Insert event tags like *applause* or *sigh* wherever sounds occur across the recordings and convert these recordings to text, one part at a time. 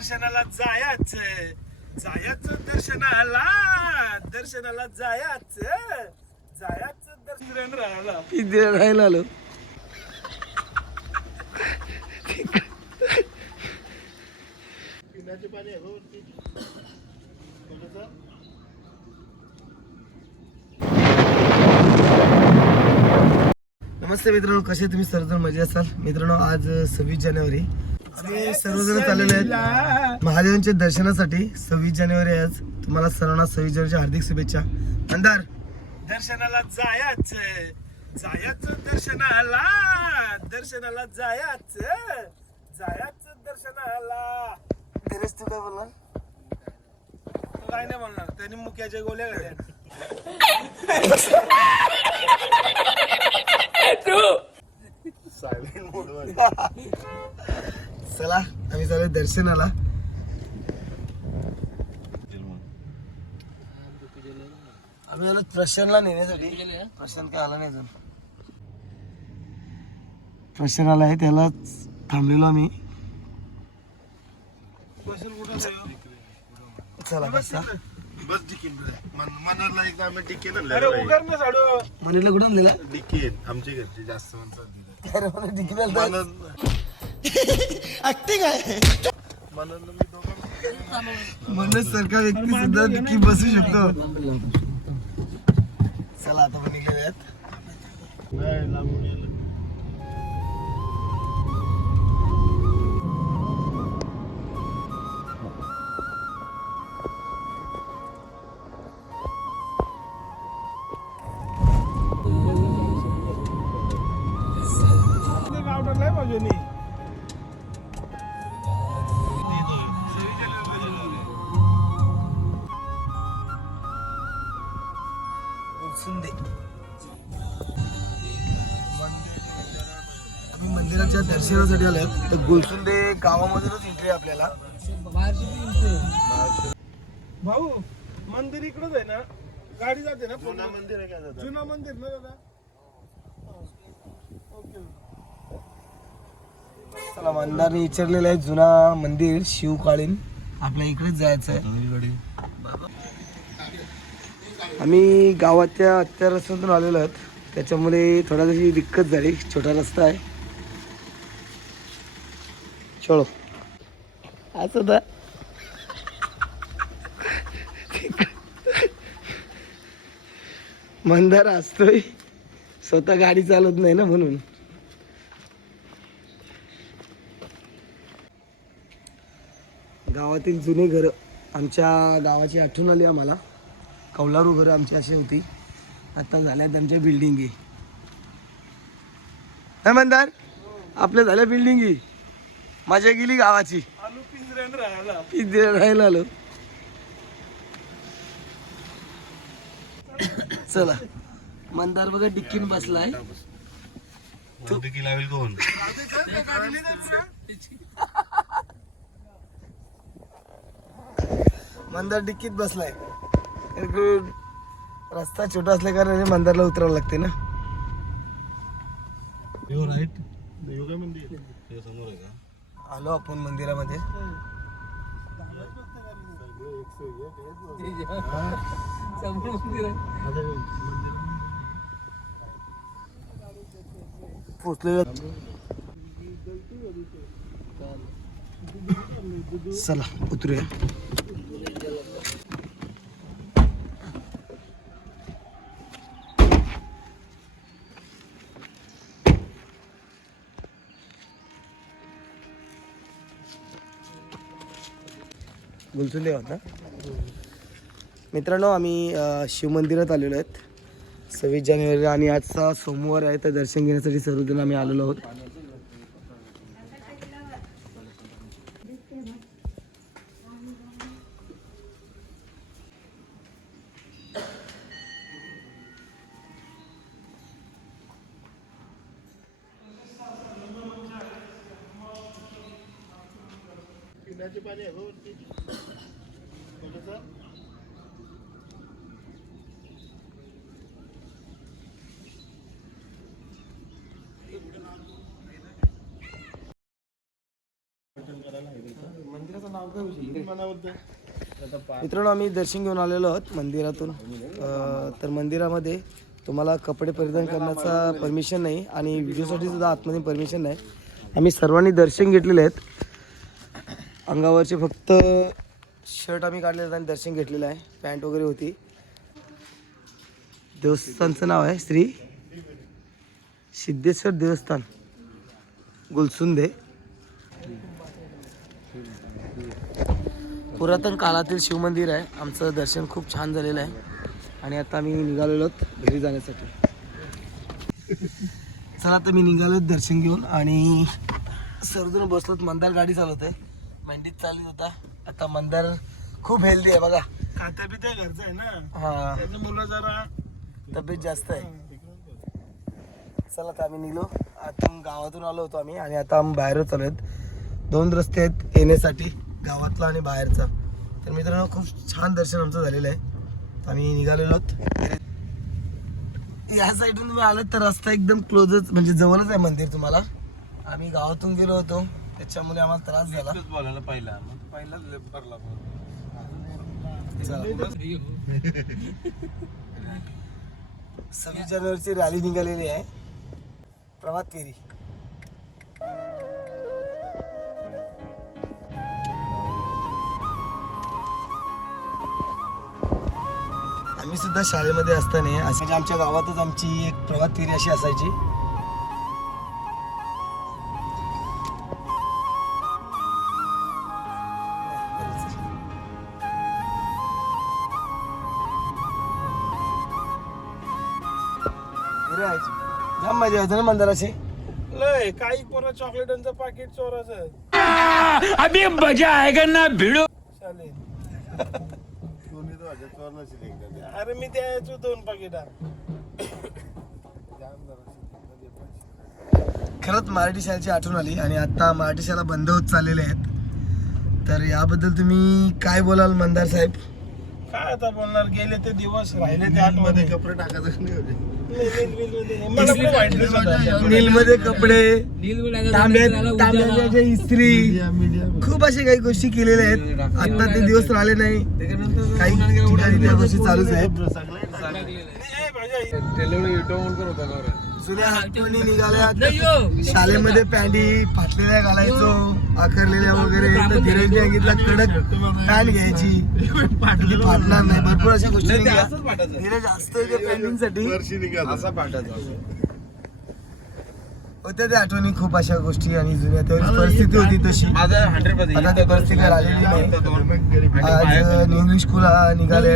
दर्शनाला जायच. जायच दर्शनाला. दर्शनाला जायच. जायच दर्शन राहायला. किती राहायला आलो. पिण्याचे पाणी वरती नमस्ते मित्रांनो कसे तुम्ही? सर्वजण मजे असाल? मित्रांनो आज सव्वीस जानेवारी. आम्ही सर्वजण चाललेले आहेत. महादेवांच्या दर्शनासाठी सव्वीस जानेवारी आहे आज. तुम्हाला सर्वांना सव्वीस जानेवारीच्या हार्दिक शुभेच्छा. अंधार. दर्शनाला जायच. जायच दर्शनाला. दर्शनाला जायच. जायच दर्शनाला. दिनेश तू काय बोलणार? तो काय नाही म्हणणार त्यांनी मुक्याच्या गोल्या घाल्या *laughs* *laughs* *laughs* चला आम्ही चालू दर्शनाला. आम्ही आलो प्रशांतला नेण्यासाठी. प्रशांत काय आला नाही अजून. प्रशांत आला आहे त्याला थांबलेलो आम्ही. चला बसा. बस डिकीन मनाला एकदा आम्ही डिकीन अरे उगर ना साडू मनीला कुठून दिला डिकीन. आमच्या घरचे जास्त माणसं दिलं अरे मला डिग्री आलता. म्हणून मी दोघं म्हणून सारखा व्यक्ती सुद्धा डिक्की बसू शकतो. चला आता पण निघूयात. आम्ही मंदिराच्या दर्शनासाठी आलो तर गुलसुंदे गावामधूनच एंट्री आहे आपल्याला. भाऊ मंदिर इकडच आहे ना? गाडी जाते ना जुना मंदिर आहे दादा? जुना मंदिर ना दादा? ओके चला मंदारने विचारलेलं आहे जुना मंदिर शिवकालीन. आपल्या इकडेच जायचं आहे आम्ही गावाच्या हत्या रस्त्यातून आलेलो आहोत. त्याच्यामुळे थोडा तशी दिक्कत झाली छोटा रस्ता आहे. चलो. असं तर मंदार असतोय. स्वतः गाडी चालत नाही ना म्हणून. गावातील जुने घर आमच्या गावाची आठवण आली आम्हाला. कौलारू घरं आमची अशी होती. आता झाल्यात आमच्या बिल्डिंगी नाही मंदार आपल्या झाल्या बिल्डिंगी मजा गेली गावाची. आलू पिंजऱ्यान राहायला आलो. चला. मंदार बघा डिक्कीन बसलाय. डिकी लावेल कोण? मंदार डिक्कीत बसलाय. कारण की रस्ता छोटा असल्या कारणाने मंदारला उतरावं लागते ना. यो राईट योगा मंदिर समोर आहे का आलो आपण मंदिरामध्ये. चला उतरूया. गुलसुंदे होता मित्रांनो आम्ही शिवमंदिरात आलेलो आहेत. सव्वीस जानेवारी आणि आजचा सोमवार आहे तर दर्शन घेण्यासाठी सर्वजण आम्ही आलेलो आहोत. पाणी मित्रांनो आम्ही दर्शन घेऊन आलेलो आहोत मंदिरातून. अं, तर मंदिरामध्ये तुम्हाला कपडे परिधान करण्याचा परमिशन नाही आणि व्हिडिओसाठी सुद्धा आतमध्ये परमिशन नाही. आम्ही सर्वांनी दर्शन घेतलेले आहेत. अंगावरचे फक्त शर्ट आम्ही काढलेला आणि दर्शन घेतलेलं आहे. पॅन्ट वगैरे होती. देवस्थानचं नाव आहे श्री सिद्धेश्वर देवस्थान. गुलसुंदे. पुरातन काळातील शिवमंदिर आहे. आमचं दर्शन खूप छान झालेलं आहे. आणि आता आम्ही निघालेलो आहोत घरी जाण्यासाठी. चला आता मी निघालो दर्शन घेऊन आणि सर्वजण बसलोत. मंदार गाडी चालवत आहे मेंढीत चालत होता आता मंदार खूप हेल्दी आहे बघा. खात्या पित्या घरचं आहे ना. हा. त्याचं मुलं जरा तब्येत जास्त आहे. चला आता आम्ही निघलो. आतून गावातून आलो होतो आम्ही आणि आता आम्ही बाहेरच आलो आहेत. दोन रस्ते आहेत येण्यासाठी गावातला आणि बाहेरचा. तर मित्रांनो खूप छान दर्शन आमचं झालेलं आहे. आम्ही निघालेलो आहोत. या साईडून तुम्ही आलात तर रस्ता एकदम क्लोजच म्हणजे जवळच आहे मंदिर तुम्हाला. आम्ही गावातून गेलो होतो. त्याच्यामुळे आम्हाला त्रास झाला. बोलायला पहिला मग पहिलाच लेफ्ट भरला. सव्वीस जानेवारीची रॅली निघालेली आहे. प्रभात फेरी. आम्ही सुद्धा शाळेमध्ये असताना असं म्हणजे आमच्या गावातच आमची एक प्रभात फेरी अशी असायची. जाम मजा यायची ना मंदिराची लय काही पोरं चॉकलेटांचं पाकिट चोराचं अभी मजा आएगा ना? भिड़ो. चालेल. चोरला सिलेक्ट अरे मी द्यायचो दोन पाकिटा खरंच मराठी शाळेची आठवण आली आणि आता मराठी शाळा बंद होत चाललेल्या आहेत. तर याबद्दल तुम्ही काय बोलाल मंदार साहेब? काय आता बोलणार? गेले ते दिवस राहिले ते आतमध्ये कपडे टाकायचं नाही होते. मला पण वाईट dress होता. नीलमध्ये कपडे. तांब्यात तांब्याच्या इस्त्री खूप अशा काही गोष्टी केलेल्या आहेत. आता ते दिवस राहिले नाही. काही ठिकाणी त्या गोष्टी चालूच आहेत. ए, भाज्या, जुन्या आठवणी निघाल्या. शाळेमध्ये पॅन्टी फाटलेल्या घालायचो आखरलेल्या वगैरे तर धीरज बँकेतला कडक पॅन्ट घ्यायची. *laughs* फाटणार नाही. भरपूर अशा गोष्टी निघाल्या. धीरज असतं होत्या त्या आठवणी खूप अशा गोष्टी आणि जुन्या त्यावेळी परिस्थिती होती तशी. आता ती परिस्थिती राहिलेली नाही. आज इंग्लिश स्कूल निघाले.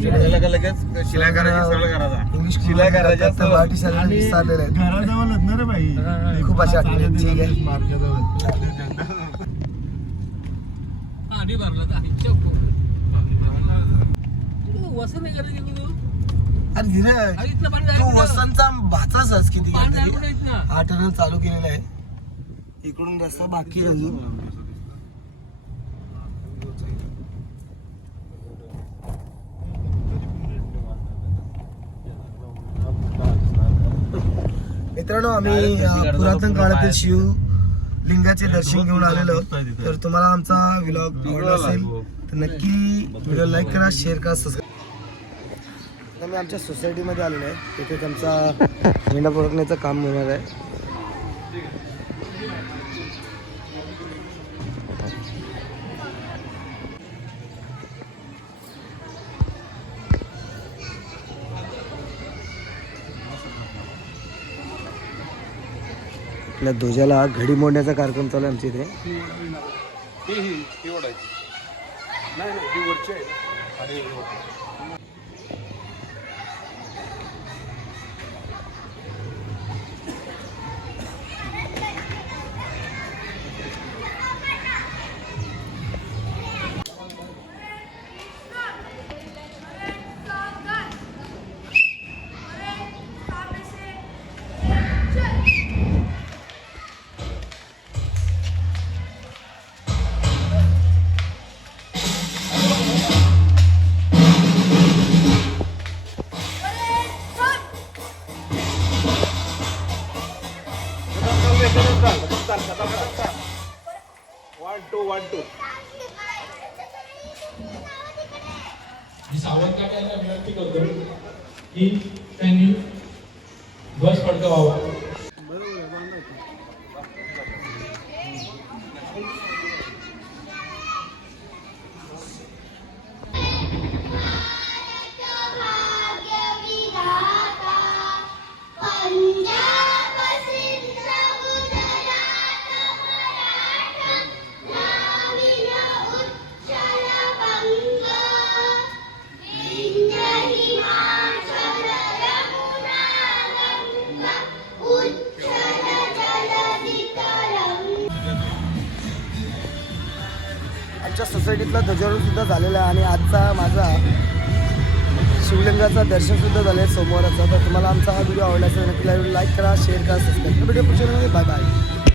करायची करायचा इंग्लिश स्कूल मराठी शाळेला विस्तारलेले आहेत खूप अशा आठवणी. ठीक आहे. मार्गाजवळ. आणि धीरज तू वसंतचा भाचाच किती हा टनल चालू केलेला आहे. इकडून रस्ता बाकी अजून. मित्रांनो आम्ही पुरातन काळातील शिव लिंगाचे दर्शन घेऊन आलेलो. तर तुम्हाला आमचा व्लॉग आवडला असेल तर नक्की व्हिडिओ लाईक करा शेअर करा सबस्क्राईब आता मी आमच्या सोसायटीमध्ये आलेलो आहे. तिथे त्यांचा मेंढा ओळखण्याचं काम होणार आहे. आपल्या ध्वजाला घडी मोडण्याचा कार्यक्रम चालू आहे आमच्या इथे. One two one two Sawant यांना विनंती करतो की त्यांनी ध्वज फडकवावा. सोसायटीतला ध्वजारोहण सुद्धा झालेला आहे आणि आजचा माझा शिवलिंगाचं दर्शन सुद्धा झालं आहे सोमवाराचा. तर तुम्हाला आमचा हा व्हिडिओ आवडला असेल नक्की लाईक करा शेअर करा सबस्क्राईब व्हिडिओ पुढच्या बाय बाय